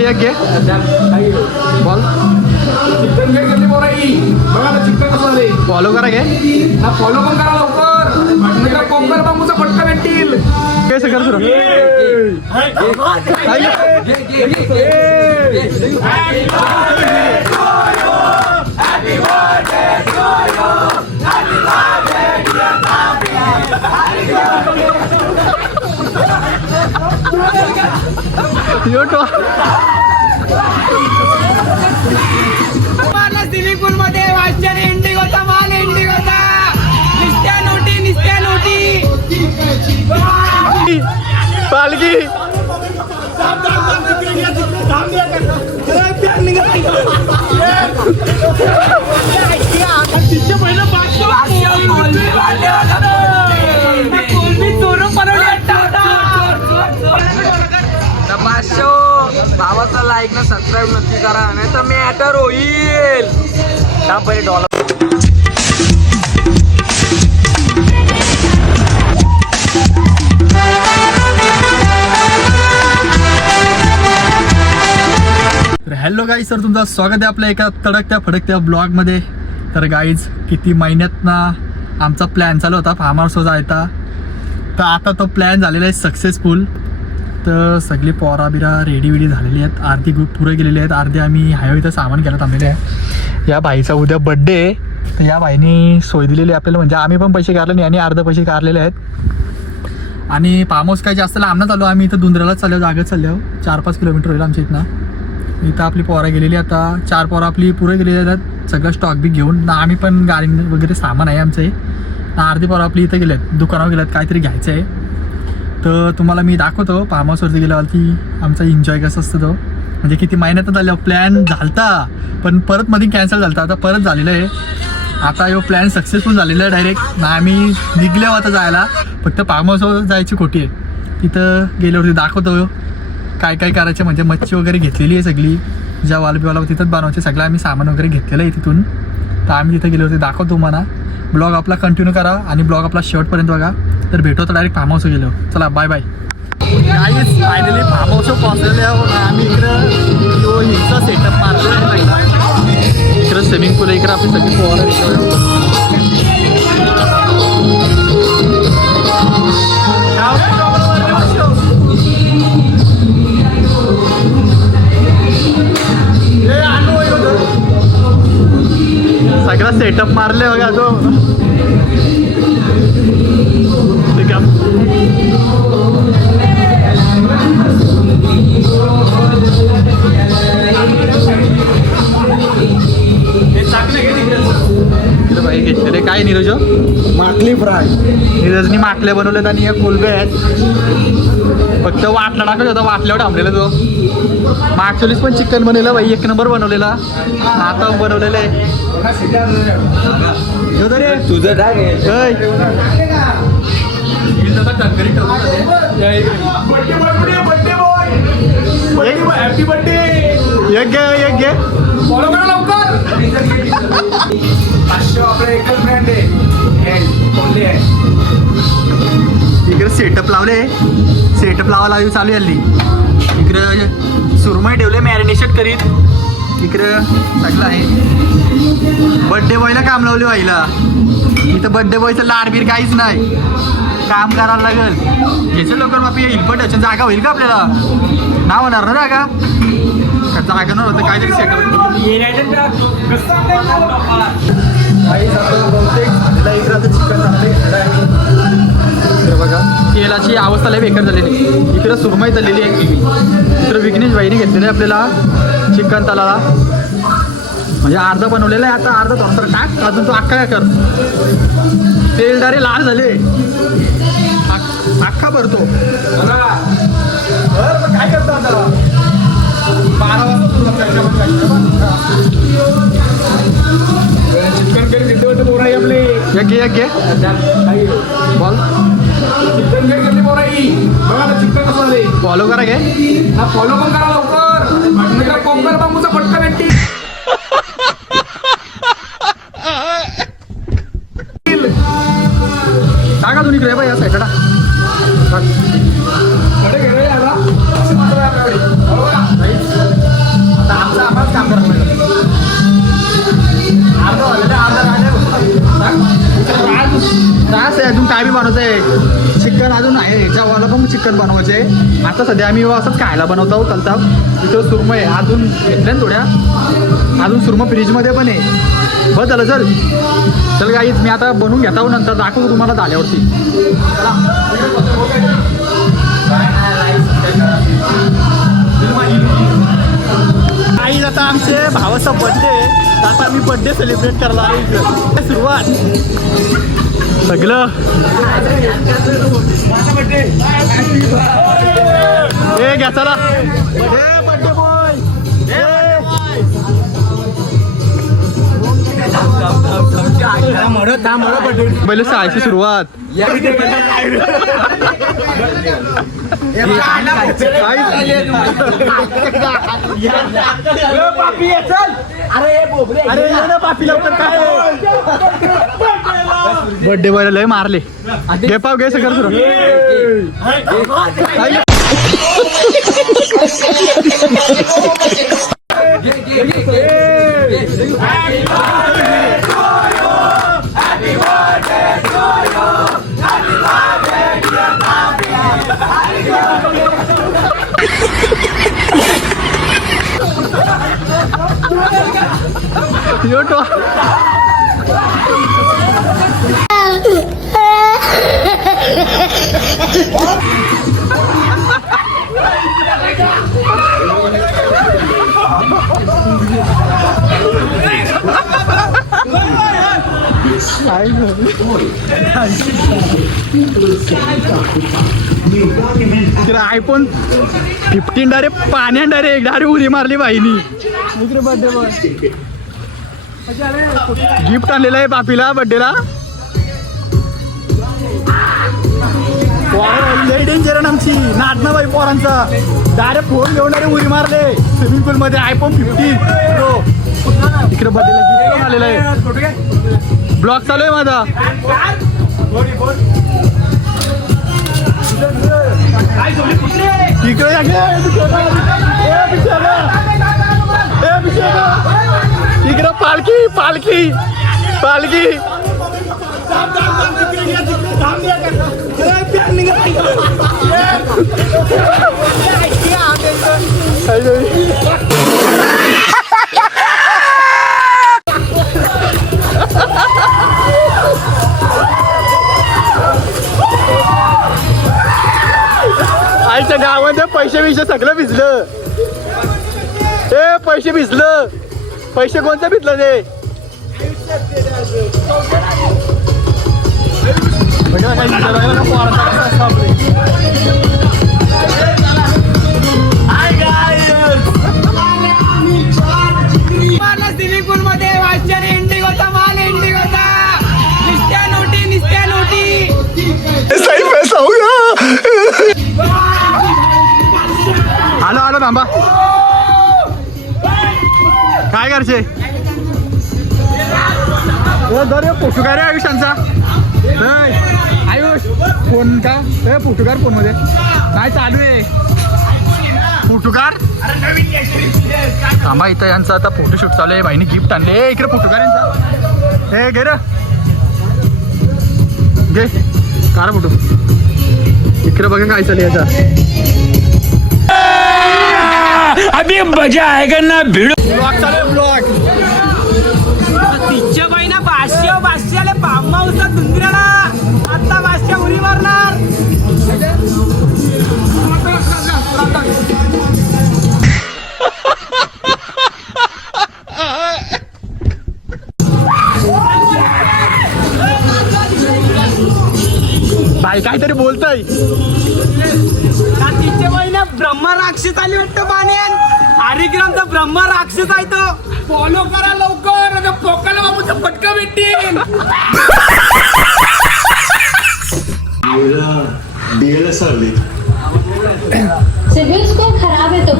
एक घे ball chicken काय केली बोराई बघा ना चिकन कसं आले फॉलो करा घे ना फॉलो पण करा लवकर कोंकर बांबूचा फटका भेटतील कसं कर सुरू स्विमिंग पूल मध्ये वाचन इंडिगोचा माल इंडिगोचा निस्त्या नोटी पालकी भावाचा लाईक ना सबस्क्राईब नक्की करा नाही तर मॅटर होईल पहिले डॉलर हॅलो गाईज सर तुमचं स्वागत आहे आपल्या एका तडकत्या फडकत्या ब्लॉगमध्ये. तर गाईज किती महिन्यातनं आमचा प्लॅन चालू होता फार्म हाऊसवर जायचा तर आता तो प्लॅन झालेला आहे सक्सेसफुल. तर सगळी पोराबिरा रेडी झालेली आहेत. अर्धी ग्रुप पुरे गेलेली आहेत अर्धे आम्ही हायवे इथं सामान घ्यायला थांबलेले आहे. या भाईचा उद्या बड्डे आहे तर या भाईने सोय दिलेली आपल्याला म्हणजे आम्ही पण पैसे काढले नाही आणि अर्धे पैसे काढलेले आहेत. आणि फार्म हाऊस काही जास्त लांब चालू आम्ही इथं दुंदरालाच चाललो जागेत चाललो 4-5 किलोमीटर होईल आमच्या इथनं. इथं आपली पोरं गेलेली आता 4 पोरं आपली पुरे गेलेली आहेत सगळं स्टॉक बी घेऊन ना आम्ही पण गाडी वगैरे सामान आहे आमचं ना अर्धी पोरं आपली इथं गेलेत दुकानावर गेल्यात काहीतरी घ्यायचं आहे. तर तुम्हाला मी दाखवतो फार्म हाऊसवरती गेल्यावरती आमचा एन्जॉय कसं असतं तो म्हणजे किती महिन्यात झालं प्लॅन झालता पण परत मध्ये कॅन्सल झालता आता परत झालेलं आहे. आता यो प्लॅन सक्सेसफुल झालेला आहे डायरेक्ट ना आम्ही निघलो आता जायला फक्त फार्म हाऊसवर जायची खोटी आहे. तिथं गेल्यावरती दाखवतो काय काय करायचं म्हणजे मच्छी वगैरे घेतलेली आहे सगळी ज्या वालबिवाला तिथंच बनवायचे सगळं आम्ही सामान वगैरे घेतलेलं आहे तिथून. तर आम्ही तिथं गेल्यावरती दाखवतो तुम्हाला. ब्लॉग आपला कंटिन्यू करा आणि ब्लॉग आपला शेवटपर्यंत बघा. तर भेटतो तर डायरेक्ट फार्म हाऊसवर गेलो. चला बाय बाय. काहीच फायनली फार्म हाऊसवर पोहोचलेले आहोत आम्ही. इकडं तो हिलचा सेटअप मारलेला आहे इकडं स्विमिंग पूल इकडं आपली सगळी पोहायला सगळा सेटअप मारले बघा तो भाई घेतलेले काय नीरज माकली फ्राय नीरजनी माकल्या बनवल्यात आणि या कोलबे आहेत फक्त वाटला टाकत होता वाटल्यावर थांबलेला तो. मागच्या पण चिकन बनवलं भाई 1 नंबर बनवलेला आता बनवलेलं आहे तुझं हॅपी बर्थडे एक घे फॉलो करा लवकर. आपला एकच ब्रँड आहे इकडे सेटअप लावले सेटअप लावायला चालू आहे हल्ली. इकडं सुरमई ठेवले मॅरिनेशन करीत. इकडं सगळं आहे. बड्डे बॉयला काम लावले व्हायला इथं बड्डे बॉयचं लाडबीर काहीच नाही काम करायला लागेल. घ्यायचं लवकर बापी हिलपट याच्या जागा होईल का आपल्याला नाव होणार ना जागा जागा न होतं काहीतरी सेटअप बघा तेलाची अवस्था लय बेकार झालेली. इकडं सुरमई झालेली आहे इकडं विघ्नेश भाईने घेतलेलं आहे आपल्याला चिकन तलाला म्हणजे अर्धा बनवलेला आहे आता अर्धा थोडं टाक अजून तो अख्खा काय कर तेलदारे लाल झाले अख्खा भरतो काय करतो आता 12 वाजता चिकन करी तिथे बोराई आपली एक घे बॉल चिकन काय केली बोराई बघा ना चिकन कसं आले फॉलो करा घे ना फॉलो पण करा लवकर कोंकर बांबूचा फटका भेटतील. टाका तुम्ही इकडे या साईडला अरे गेले याला बनवतोय चिकन अजून आहे ह्याच्यावाला पण चिकन बनवायचे. आता सध्या आम्ही असंच खायला बनवतो चालता. इथं सुरमई आहे अजून घेतल्या ना थोड्या, अजून सुरमई फ्रीजमध्ये पण आहे. बस झालं सर. चल गाईज मी आता बनवून घेता नंतर दाखवतो तुम्हाला झाल्यावरती. आई आता आमचे भावाचा बड्डे, आता आम्ही बड्डे सेलिब्रेट करायला आलो इकडं. सुरुवात सगळं हे घ्या चला. बड्डे बॉय पहिले शाळेची सुरुवात. बर्थडे बॉयला लय मारले. घे पाव घे सगळं सुरू. योटो आयफोन 15 डायरेक्ट पाण्यात डायरेक्ट उडी मारली बाईनी. बर्थडे बॉय गिफ्ट आणलेलं आहे बापीला बर्थडेला. लई डेंजर आहे आमची नाटना बाई पोरांचा. डायरेक्ट फोन घेऊन उडी मारले स्विमिंग पूल मध्ये. आयफोन 15 प्रो इकडे बर्थडेला गिफ्ट आलेलं आहे. ब्लॉग चालू आहे माझा. इकडं पालखी पालखी पालखी. आईच्या गावामध्ये पैसे बिशे सगळं भिजलं. ए पैसे भिजलं. पैसे कोणतं भिजलं ते. स्विमिंग पूल मध्ये वाचन इंडिगोचा माल इंडिगोचा. निस्त्या नोटी निस्त्या नोटी. सही पैसा होगा. आलो आलो थांबा. काय करचे दर पोटुकार आहे आयुष्यांचा. आयुष फोन का पोटुकार फोन मध्ये काय चालू आहे. पोटुकार थांबा इथं यांचा आता फोटोशूट चालू आहे. बाईने गिफ्ट आणले. इकडे पोटुकार यांचा. हे घे र घे कारा फोटो. इकडे बघा काय चालू याचा. अभी मजा आएगा ना. भिड़ ब्लॉग चालू आहे ब्लॉग. तिच्या बाईना 500 आले पाम्मा उसा दुंदिराला. आता 500 उडी मारणार. बाई काहीतरी बोलतय. तिच्या बाईना ब्रह्मा राक्षस आली वाटतं पाण्यात. हरिग्रामचा ब्रह्मा राक्षस आहे तो. फॉलो करा लवकर. पोकाला बाबूचा फटका भेटतील. सिविल स्कोर खराब है तो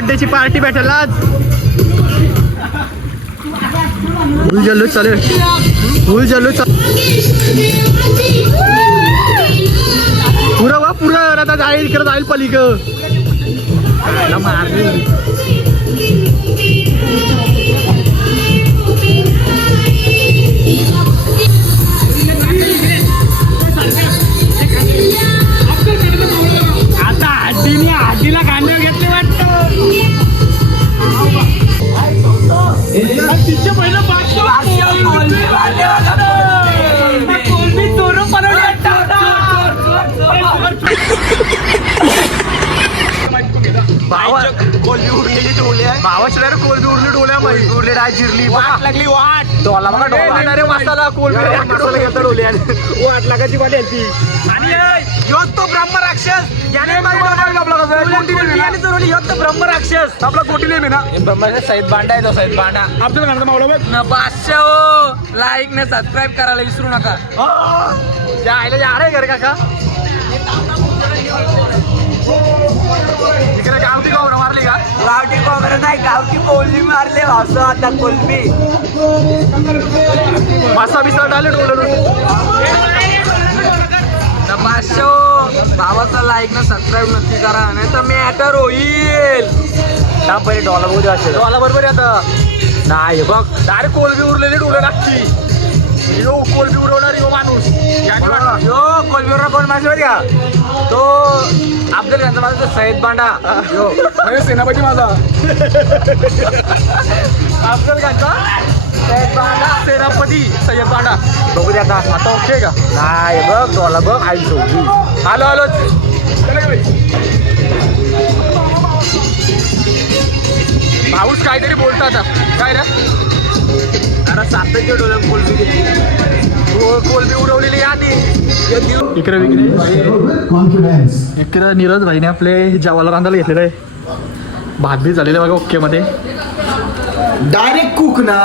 बर्थडेची पार्टी भेटेल आज. फुल जल्लोष चालू आहे. फुल जल्लोष पुरं आता जाईल इकडे जाईल पलीक मारली. आता हड्डीला कांदे घेतले वाटतं. तिच्या पहिलं कोलबी चोरून बनवली कोलबी उरलेली डोल्या भावाच्या कोलबी उरली डोल्या उरली डाळ जिरली वाट लागली वाट. डोला बघा डोला मसाला कोलबी मसाला घेतला डोल्या वाट लागायची वाट यायची. आणि ह्योच तो ब्रह्मराक्षस याने चोरवली. ह्योच तो ब्रह्मराक्षस आपला कोटी नेहमी ना ब्रह्माचा सईद बांडा आहे तो सईद बांडा. आपल्याला घराचा मावला बघ बादशाह हो लाईक ने सबस्क्राईब करायला विसरू नका. जायला जा रे घर काका तिकडे गावठी कोबरा मारली का गावठी कोबरा नाही गावठी कोलबी मारले असं. आता कोलबी मासा बिसा डाले बादशाह भावाचा लाईक ना सबस्क्राईब नक्की करा नाही तर मॅटर होईल. पहिले डॉलर मध्ये असेल डॉलर बरोबर आता नाही बघ डायरेक्ट कोलबी उरलेली डोलं लागती. यो कोलबी उरवणार यो माणूस यो कोलबीवर कोण माणूस बरं का तो अफजल खानचा माझा सईद बांडा. यो सेनापती माझा अफजल खानचा सईद बांडा सेनापती सय्यद बांडा. बघू दे आता. आता ओके का नाही बघ डॉलर बघ आई सोडली. आलो आलो भाऊस काहीतरी बोलतो आता काय रे अरे सातच्या डोळ्यात कोलबी घेतली. कोलबी उडवलेली आधी इकडे इकडे नीरज भाईने आपले जेवायला रांधायला घेतलेलं आहे. भात बी झालेलं आहे बघा ओके मध्ये. डायरेक्ट कुक ना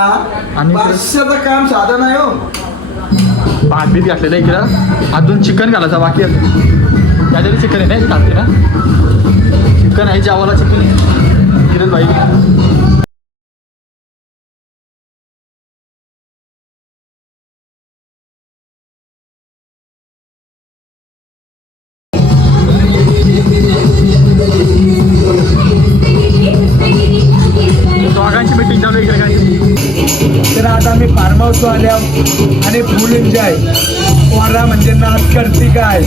आणि बादशाचं काम साधं नाही हो. भात बीत घातलेलं आहे इकडं. अजून चिकन घालायचं बाकी अजून याच्यातली चिकन आहे ना घालते ना चिकन आहे जेवायला चिकन नीरज भाई. दोघांची मीटिंग चालू इकडे काय. तर आता आम्ही फार्म हाऊस आल्या आणि फुल एन्जॉय. पोरा म्हणजे नाच करते काय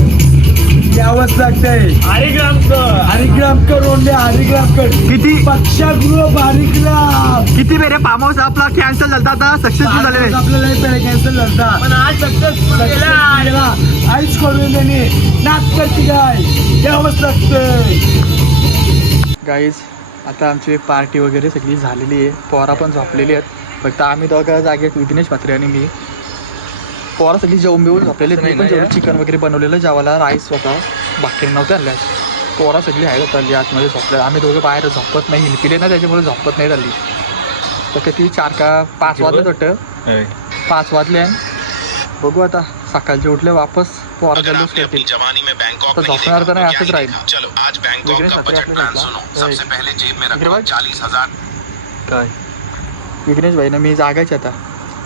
यावंच लागतंय. हरिग्राम करून हरिग्राम कर किती पक्षागृह हरिग्राम किती वेळे फार्म हाऊस आपला कॅन्सल झाला आता सक्सेसफुल झालेलं आहे. आपल्याला कॅन्सल झाला पण आज सक्सेसफुल आईच करून त्याने नाच करते काय यावंच लागतंय. गाईज आता आमची पार्टी वगैरे सगळी झालेली आहे. पोरा पण झोपलेली आहेत. फक्त आम्ही दोघं जागेत विघ्नेश म्हात्रे आणि मी. पोरा सगळी जेवून बिवून झोपलेली आहेत. मी पण जेवढं चिकन वगैरे बनवलेलं जेवायला राईस होता बाकी नव्हते आणल्या. पोरा सगळी आहेत चालली आतमध्ये झोपल्या. आम्ही दोघं बाहेर झोपत नाही हिलपिले ना त्याच्यामुळे झोपत नाही झाली. तर किती 4 का 5 वाजले वाटतं 5 वाजले. बघू आता सकाळचे उठले वापस पोरा जल्लोष करतील. तर झोपणार तर नाही असंच राहील. विघ्नेश म्हात्रे काय विघ्नेश भाई ना मी जागायची आता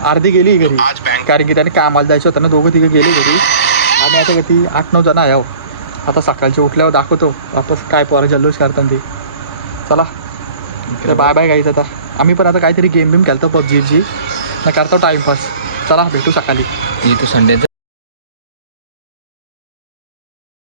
अर्धी गेली घरी कारण की त्याने कामाला जायचं होतं ना. दोघं तिघं गेली घरी आणि आता किती 8-9 जण आहे. आता सकाळचे उठल्यावर दाखवतो वापस काय पोरा जल्लोष करताना ते. चला तर बाय बाय गाईच. आता आम्ही पण आता काहीतरी गेम बिम खेळतो PUBG ना करतो टाइमपास. चला भेटू सकाळी. संडे